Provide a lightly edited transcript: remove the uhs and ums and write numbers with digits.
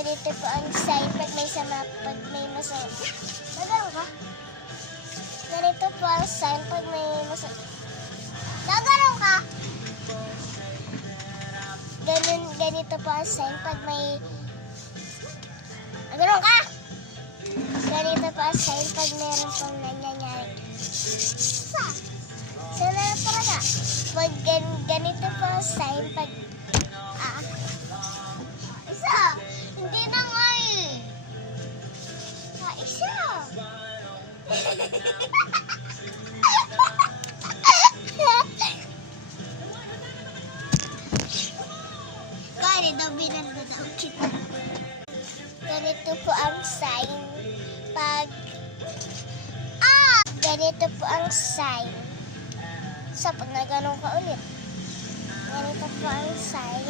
ganito po ang sign pag may sama, pag may masama. Nagano ka? Ganito po ang sign pag may masama. Nagano ka? Ganito po ang sign pag may... Nagano ka? Ganito po ang sign pag meron pong nangyayari. Sana na talaga. Pag ganito po ang sign pag... Isa! Hindi na nga eh. Isa! Kaya daw binanda daw kita. Ganito po ang sign pag... Ganito po ang sign. Sa pag naganon ka ulit. Ganito po ang sign